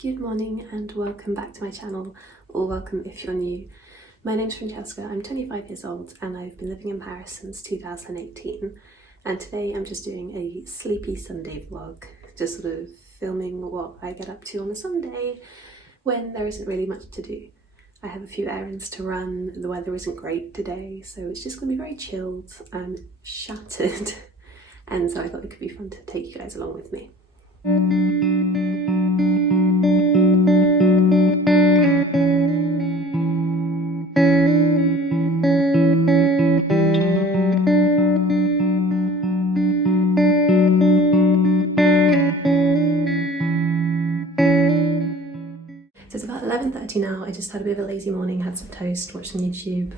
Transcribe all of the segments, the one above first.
Good morning and welcome back to my channel, or welcome if you're new. My name's Francesca, I'm 25 years old and I've been living in Paris since 2018, and today I'm just doing a sleepy Sunday vlog, just sort of filming what I get up to on a Sunday when there isn't really much to do. I have a few errands to run, the weather isn't great today, so it's just going to be very chilled and shattered, and so I thought it could be fun to take you guys along with me. So it's about 11:30 now. I just had a bit of a lazy morning, had some toast, watched some YouTube,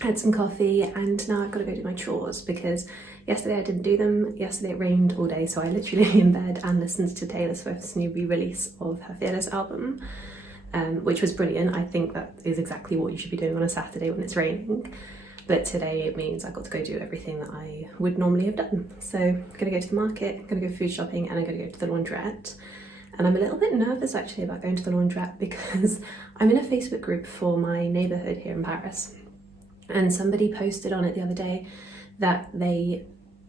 had some coffee, and now I've got to go do my chores because yesterday I didn't do them. Yesterday it rained all day, so I literally lay in bed and listened to Taylor Swift's new re-release of her Fearless album, which was brilliant. I think that is exactly what you should be doing on a Saturday when it's raining. But today it means I've got to go do everything that I would normally have done. So I'm going to go to the market, I'm going to go food shopping, and I'm going to go to the laundrette. And I'm a little bit nervous actually about going to the laundrette because I'm in a Facebook group for my neighbourhood here in Paris. And somebody posted on it the other day that they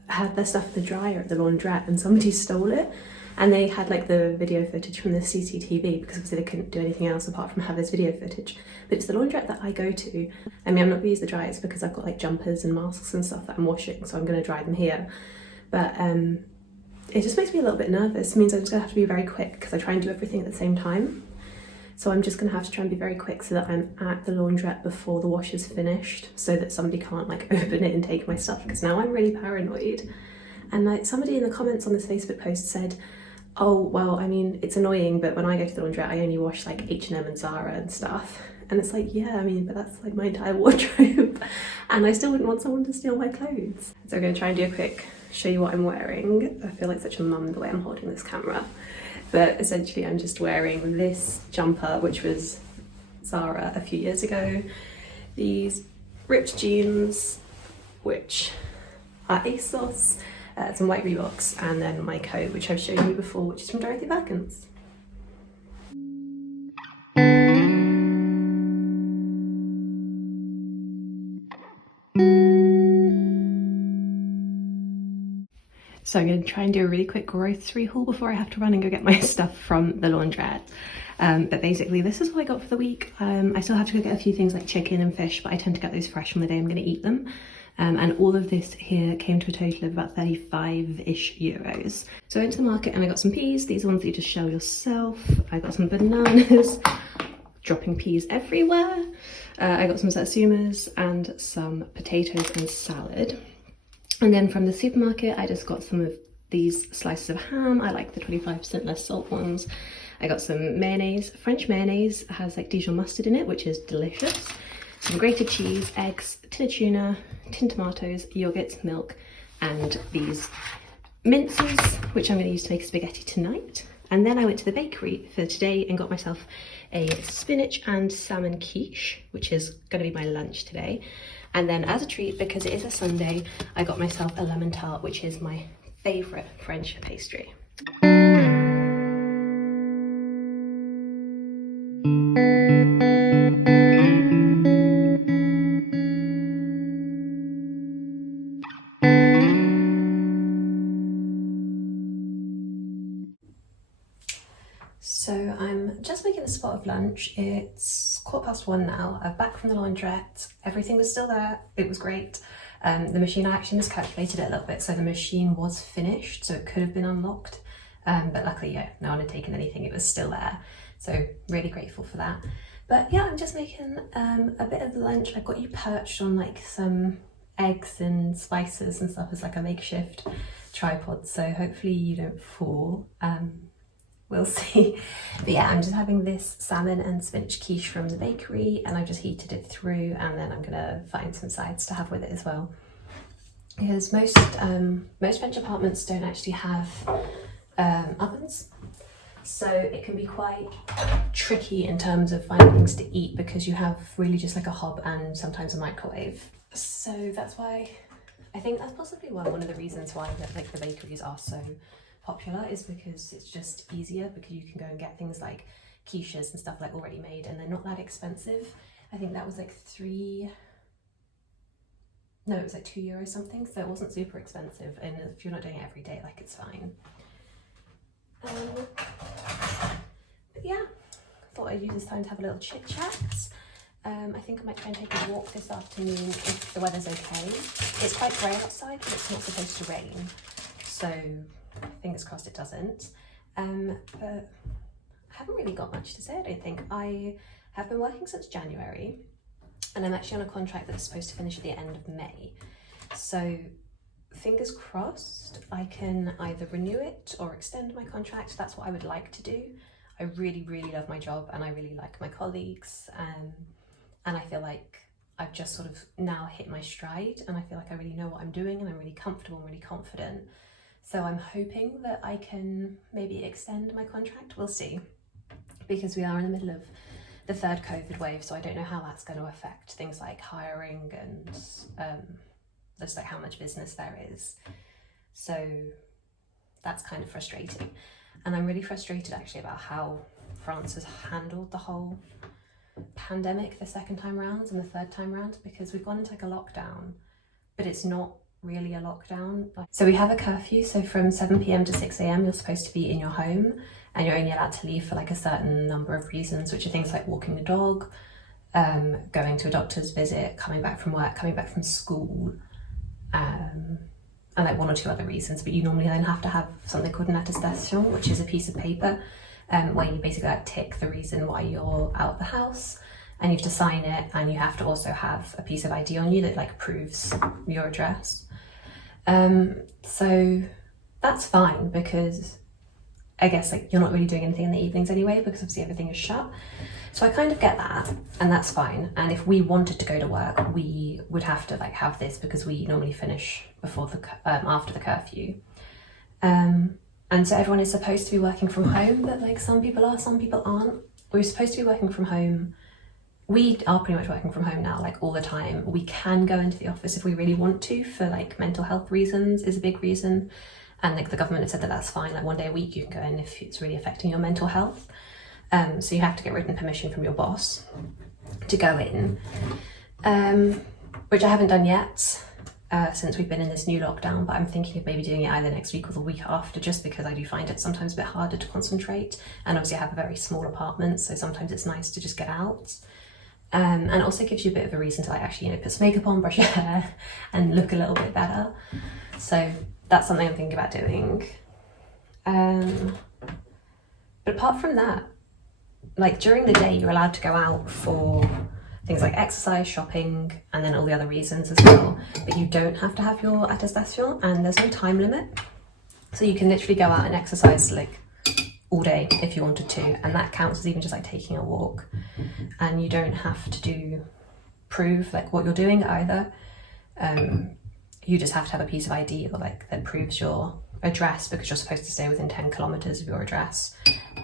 had their stuff in the dryer at the laundrette and somebody stole it. And they had like the video footage from the CCTV because obviously they couldn't do anything else apart from have this video footage. But it's the laundrette that I go to. I mean, I'm not going to use the dryers because I've got like jumpers and masks and stuff that I'm washing, so I'm going to dry them here. But it just makes me a little bit nervous. It means I'm just going to have to be very quick because I try and do everything at the same time. So I'm just going to have to try and be very quick so that I'm at the laundrette before the wash is finished so that somebody can't like open it and take my stuff, because now I'm really paranoid. And like somebody in the comments on this Facebook post said, oh, well, I mean, it's annoying, but when I go to the laundrette, I only wash like H&M and Zara and stuff. And it's like, yeah, I mean, but that's like my entire wardrobe. And I still wouldn't want someone to steal my clothes. So I'm going to try and do a quick show you what I'm wearing. I feel like such a mum the way I'm holding this camera. But essentially I'm just wearing this jumper, which was Zara a few years ago. These ripped jeans, which are ASOS, some white Reeboks, and then my coat, which I've shown you before, which is from Dorothy Perkins. So I'm going to try and do a really quick grocery haul before I have to run and go get my stuff from the laundrette. But basically this is what I got for the week. I still have to go get a few things like chicken and fish, but I tend to get those fresh on the day I'm going to eat them. And all of this here came to a total of about 35-ish euros. So I went to the market and I got some peas. These are ones that you just shell yourself. I got some bananas, dropping peas everywhere. I got some satsumas and some potatoes and salad. And then from the supermarket, I just got some of these slices of ham. I like the 25% less salt ones. I got some mayonnaise. French mayonnaise has like Dijon mustard in it, which is delicious. Some grated cheese, eggs, tin of tuna, tin tomatoes, yogurt, milk, and these minces, which I'm going to use to make spaghetti tonight. And then I went to the bakery for today and got myself a spinach and salmon quiche, which is going to be my lunch today. And then as a treat, because it is a Sunday, I got myself a lemon tart, which is my favourite French pastry. So I'm just making a spot of lunch. It's 1:15 now. I'm back from the laundrette. Everything was still there. It was great. The machine, I actually miscalculated it a little bit, so the machine was finished, so it could have been unlocked. But luckily, yeah, no one had taken anything. It was still there. So really grateful for that. But yeah, I'm just making a bit of lunch. I've got you perched on like some eggs and spices and stuff as like a makeshift tripod, so hopefully you don't fall. We'll see. But yeah, I'm just having this salmon and spinach quiche from the bakery, and I've just heated it through, and then I'm gonna find some sides to have with it as well. Because most French apartments don't actually have ovens, so it can be quite tricky in terms of finding things to eat because you have really just like a hob and sometimes a microwave. So that's why I think that's possibly one of the reasons why like the bakeries are so popular is because it's just easier, because you can go and get things like quiches and stuff like already made, and they're not that expensive. I think that was like it was like €2 something, so it wasn't super expensive, and if you're not doing it every day, like, it's fine. But yeah, thought I'd use this time to have a little chit chat. I think I might try and take a walk this afternoon if the weather's okay. It's quite grey outside, but it's not supposed to rain, so fingers crossed it doesn't. But I haven't really got much to say, I don't think. I have been working since January, and I'm actually on a contract that's supposed to finish at the end of May. So fingers crossed I can either renew it or extend my contract. That's what I would like to do. I really, really love my job, and I really like my colleagues, and I feel like I've just sort of now hit my stride, and I feel like I really know what I'm doing, and I'm really comfortable and really confident. So I'm hoping that I can maybe extend my contract. We'll see, because we are in the middle of the third COVID wave, so I don't know how that's going to affect things like hiring and just like how much business there is. So that's kind of frustrating. And I'm really frustrated actually about how France has handled the whole pandemic the second time round and the third time round, because we've gone into like a lockdown, but it's not really a lockdown. So we have a curfew, so from 7 p.m. to 6 a.m. you're supposed to be in your home, and you're only allowed to leave for like a certain number of reasons, which are things like walking the dog, going to a doctor's visit, coming back from work, coming back from school, and like one or two other reasons. But you normally then have to have something called an attestation, which is a piece of paper where you basically like tick the reason why you're out of the house, and you have to sign it, and you have to also have a piece of ID on you that like proves your address. So that's fine, because I guess like you're not really doing anything in the evenings anyway, because obviously everything is shut. So I kind of get that, and that's fine. And if we wanted to go to work, we would have to like have this, because we normally finish before after the curfew. And so everyone is supposed to be working from home, but like some people are, some people aren't. We're supposed to be working from home. We are pretty much working from home now, like all the time. We can go into the office if we really want to, for like mental health reasons is a big reason. And like the government has said that that's fine, like 1 day a week you can go in if it's really affecting your mental health. So you have to get written permission from your boss to go in, which I haven't done yet since we've been in this new lockdown, but I'm thinking of maybe doing it either next week or the week after, just because I do find it sometimes a bit harder to concentrate. And obviously I have a very small apartment, so sometimes it's nice to just get out. And it also gives you a bit of a reason to like actually, put some makeup on, brush your hair, and look a little bit better. So that's something I'm thinking about doing. But apart from that, like during the day you're allowed to go out for things like exercise, shopping, and then all the other reasons as well, but you don't have to have your attestation, and there's no time limit. So you can literally go out and exercise like all day if you wanted to, and that counts as even just like taking a walk. And you don't have to prove like what you're doing either. You just have to have a piece of ID or like that proves your address, because you're supposed to stay within 10 kilometers of your address.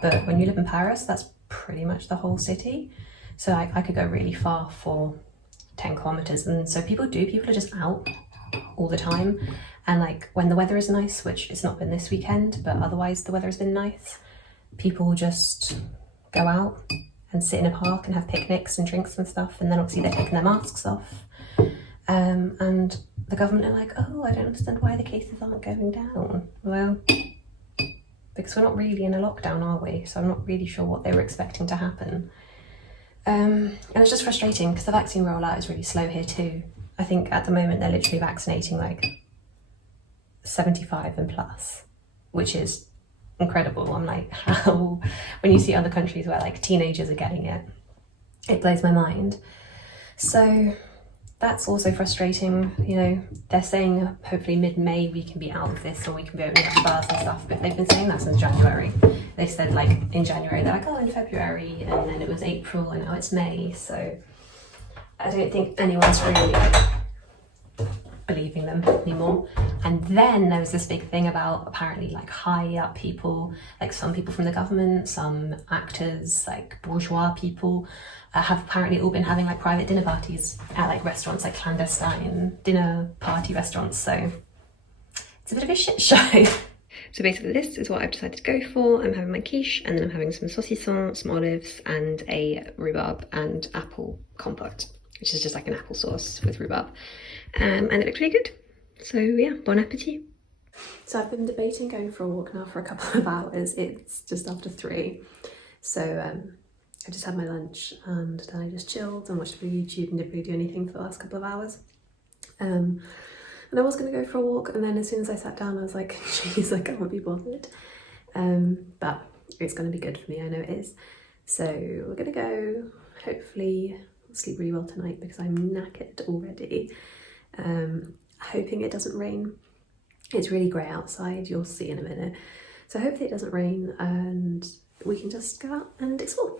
But when you live in Paris, that's pretty much the whole city. So I could go really far for 10 kilometers. And so people are just out all the time. And like when the weather is nice, which it's not been this weekend, but otherwise the weather has been nice, people just go out and sit in a park and have picnics and drinks and stuff. And then obviously they're taking their masks off. And the government are like, oh, I don't understand why the cases aren't going down. Well, because we're not really in a lockdown, are we? So I'm not really sure what they were expecting to happen. And it's just frustrating because the vaccine rollout is really slow here too. I think at the moment they're literally vaccinating like 75 and plus, which is incredible. I'm like, how, when you see other countries where like teenagers are getting it, it blows my mind. So that's also frustrating. They're saying hopefully mid-May we can be out of this, or we can be opening up bars and stuff, but they've been saying that since January. They said like in January, they're like, oh, in February, and then it was April, and now it's May. So I don't think anyone's really believing them anymore. And then there was this big thing about apparently like high up people, like some people from the government, some actors, like bourgeois people, have apparently all been having like private dinner parties at like restaurants, like clandestine dinner party restaurants. So it's a bit of a shit show. So basically this is what I've decided to go for. I'm having my quiche, and then I'm having some saucisson, some olives, and a rhubarb and apple compote, which is just like an applesauce with rhubarb. And it looks really good. So yeah, bon appetit. So I've been debating going for a walk now for a couple of hours. It's just after 3. So I just had my lunch and then I just chilled and watched a bit of YouTube and didn't really do anything for the last couple of hours. And I was going to go for a walk, and then as soon as I sat down I was like, geez, I can't be bothered. But it's going to be good for me, I know it is. So we're going to go. Hopefully I'll sleep really well tonight because I'm knackered already. Hoping it doesn't rain. It's really grey outside, you'll see in a minute. So hopefully it doesn't rain and we can just go out and explore.